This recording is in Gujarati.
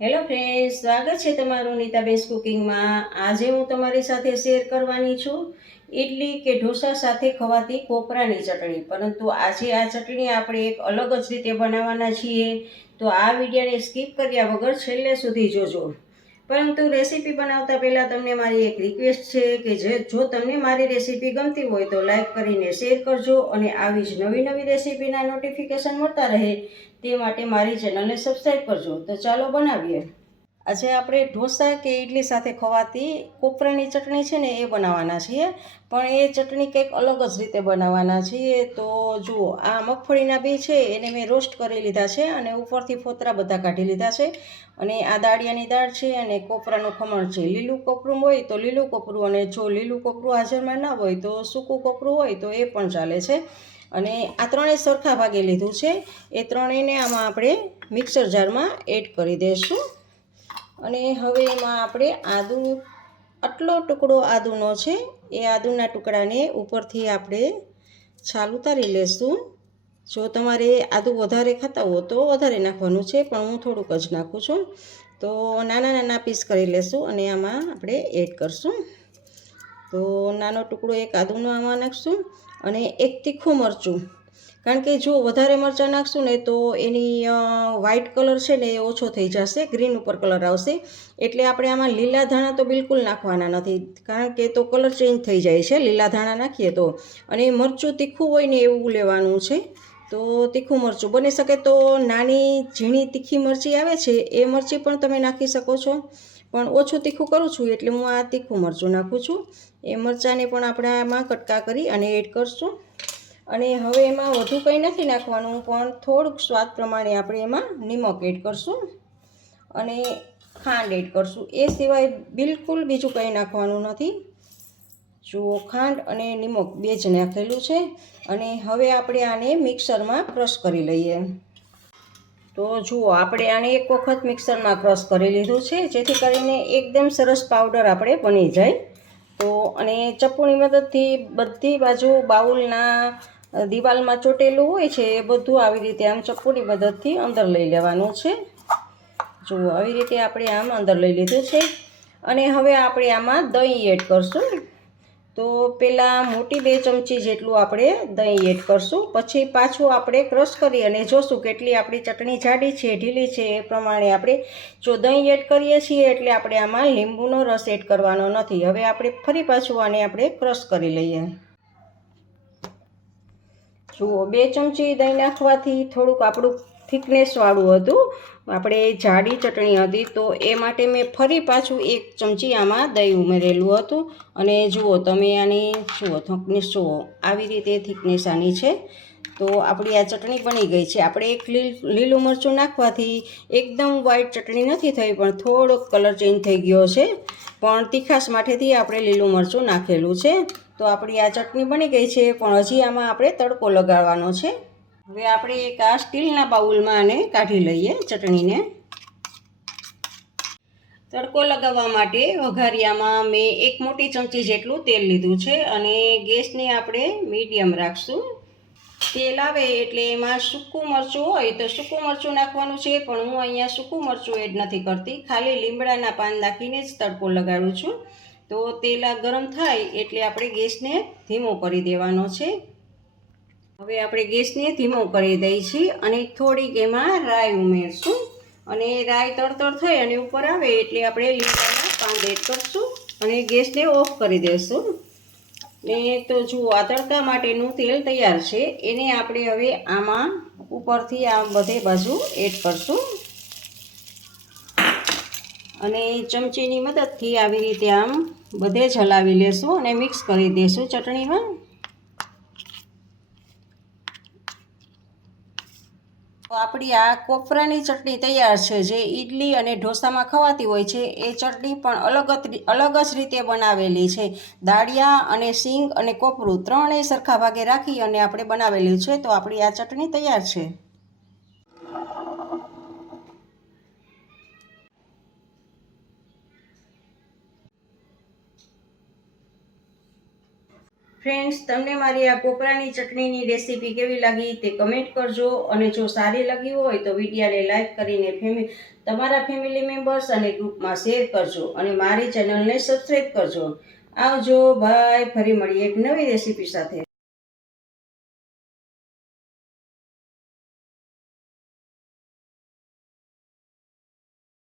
હેલો ફ્રેન્ડ્સ, સ્વાગત છે તમારું નીતાબેસ કુકિંગમાં। આજે હું તમારી સાથે શેર કરવાની છું ઇડલી કે ઢોસા સાથે ખવાતી કોપરાની ચટણી। પરંતુ આજે આ ચટણી આપણે એક અલગ જ રીતે બનાવવાના છીએ, તો આ વિડીયોને સ્કીપ કર્યા વગર છેલ્લે સુધી જોજો। પરંતુ રેસીપી બનાવતા પહેલાં તમને મારી એક રિક્વેસ્ટ છે કે જો તમને મારી રેસીપી ગમતી હોય તો લાઈક કરીને શેર કરજો, અને આવી જ નવી નવી રેસીપીના નોટિફિકેશન મળતા રહે તે માટે મારી ચેનલને સબસ્ક્રાઈબ કરજો। તો ચાલો બનાવીએ। આજે આપણે ઢોસા કે ઇડલી સાથે ખવાતી કોપરાની ચટણી છે ને એ બનાવવાના છીએ, પણ એ ચટણી કંઈક અલગ જ રીતે બનાવવાના છીએ। તો જુઓ, આ મગફળીના બી છે એને મેં રોસ્ટ કરી લીધા છે અને ઉપરથી ફોતરા બધા કાઢી લીધા છે, અને આ દાળિયાની દાળ છે અને કોપરાનું ખમણ છે। લીલું કોપરું હોય તો લીલું કોપરું, અને જો લીલું કોપરું હાજરમાં ના હોય તો સૂકું કોપરું હોય તો એ પણ ચાલે છે। અને આ ત્રણેય સરખા ભાગે લીધું છે। એ ત્રણેયને આમાં આપણે મિક્સર જારમાં એડ કરી દઈશું। અને હવે એમાં આપણે આટલો ટુકડો આદુનો છે, એ આદુના ટુકડાને ઉપરથી આપણે છાલ ઉતારી લેશું। જો તમારે આદુ વધારે ખાતા હો તો વધારે નાખવાનું છે, પણ હું થોડુંક જ નાખું છું। તો નાના નાના પીસ કરી લેશું અને આમાં આપણે એડ કરશું। તો નાનો ટુકડો એક આદુનો આમાં નાખશું, અને એક તીખું મરચું, કારણ કે જો વધારે મરચાં નાખશું ને તો એની વ્હાઈટ કલર છે ને એ ઓછો થઈ જશે, ગ્રીન ઉપર કલર આવશે। એટલે આપણે આમાં લીલા ધાણા તો બિલકુલ નાખવાના નથી, કારણ કે તો કલર ચેન્જ થઈ જાય છે લીલા ધાણા નાખીએ તો। અને મરચું તીખું હોય ને એવું લેવાનું છે। તો તીખું મરચું બની શકે તો નાની ઝીણી તીખી મરચી આવે છે એ મરચી પણ તમે નાખી શકો છો, પણ ઓછું તીખું કરું છું એટલે હું આ તીખું મરચું નાખું છું। એ મરચાંને પણ આપણે આમાં કટકા કરી અને એડ કરશું। અને હવે એમાં વધુ કંઈ નથી નાખવાનું, પણ થોડુંક સ્વાદ પ્રમાણે આપણે એમાં નિમક એડ કરશું અને ખાંડ એડ કરશું। એ સિવાય બિલકુલ બીજું કંઈ નાખવાનું નથી। જુઓ, ખાંડ અને નિમક બે જ નાખેલું છે। અને હવે આપણે આને મિક્સરમાં ક્રશ કરી લઈએ। તો જુઓ, આપણે આને એક વખત મિક્સરમાં ક્રશ કરી લીધું છે, જેથી કરીને એકદમ સરસ પાવડર આપણે બની જાય। તો અને ચપ્પુની મદદથી બધી બાજુ બાઉલના દિવાલમાં ચોટેલું હોય છે એ બધું આવી રીતે આમ ચપ્પુની મદદથી અંદર લઈ લેવાનું છે। જુઓ, આવી રીતે આપણે આમ અંદર લઈ લીધું છે। અને હવે આપણે આમાં દહીં એડ કરશું। તો પહેલાં મોટી 2 ચમચી જેટલું આપણે દહીં એડ કરશું, પછી પાછું આપણે ક્રશ કરી અને જોશું કેટલી આપણી ચટણી જાડી છે ઢીલી છે એ પ્રમાણે આપણે જો દહીં એડ કરીએ છીએ એટલે આપણે આમાં લીંબુનો રસ એડ કરવાનો નથી। હવે આપણે ફરી પાછું આને આપણે ક્રશ કરી લઈએ। જુઓ, 2 ચમચી દહીં નાખવાથી થોડુંક આપણું થિકનેસવાળું હતું, આપણે જાડી ચટણી હતી, તો એ માટે મેં ફરી પાછું 1 ચમચી આમાં દહીં ઉમેરેલું હતું। અને જુઓ, તમે આની થિકનેસ જુઓ, આવી રીતે થિકનેસ આની છે। તો આપણી આ ચટણી બની ગઈ છે। આપણે એક લીલું મરચું નાખવાથી એકદમ વ્હાઈટ ચટણી નથી થઈ, પણ થોડોક કલર ચેન્જ થઈ ગયો છે, પણ તીખાશ માટેથી આપણે લીલું મરચું નાખેલું છે। તો આપણી આ ચટણી બની ગઈ છે, પણ હજી આમાં આપણે તડકો લગાડવાનો છે। હવે આપણે એક આ સ્ટીલના બાઉલમાં આને કાઢી લઈએ ચટણીને। તડકો લગાવવા માટે વઘારિયામાં મેં 1 મોટી ચમચી જેટલું તેલ લીધું છે, અને ગેસને આપણે મીડિયમ રાખશું। તેલ આવે એટલે એમાં સૂકું મરચું હોય તો સૂકું મરચું નાખવાનું છે, પણ હું અહીંયા સૂકું મરચું એડ નથી કરતી, ખાલી લીમડાના પાન નાખીને જ તડકો લગાડું છું। તો તેલ આ ગરમ થાય એટલે આપણે ગેસને ધીમો કરી દેવાનો છે। હવે આપણે ગેસને ધીમો કરી દઈએ છીએ અને થોડીક એમાં રાઈ ઉમેરશું, અને રાઈ તડતડ થઈ અને ઉપર આવે એટલે આપણે લીમડાના પાન એડ કરશું અને ગેસને ઓફ કરી દઈશું। ને તો જુઓ, આ તડકા માટેનું તેલ તૈયાર છે, એને આપણે હવે આમાં ઉપરથી આ બધે બાજુ એડ કરશું અને ચમચીની મદદથી આવી રીતે આમ બધે જ હલાવી લેશું અને મિક્સ કરી દઈશું ચટણીમાં। તો આપણી આ કોપરાની ચટણી તૈયાર છે, જે ઇડલી અને ઢોસામાં ખવાતી હોય છે। એ ચટણી પણ અલગ જ રીતે બનાવેલી છે। દાળિયા અને સિંગ અને કોપરું ત્રણેય સરખા ભાગે રાખી અને આપણે બનાવેલી છે। તો આપણી આ ચટણી તૈયાર છે। ફ્રેન્ડ્સ, તમને મારી આ કોપરાની ચટણીની રેસીપી કેવી લાગી તે કમેન્ટ કરજો, અને જો સારી લાગી હોય તો વિડીયોને લાઈક કરીને તમારા ફેમિલી મેમ્બર્સ અને ગ્રુપમાં શેર કરજો, અને મારી ચેનલને સબસ્ક્રાઈબ કરજો. આવજો, બાય. ફરી મળીએ એક નવી રેસીપી સાથે.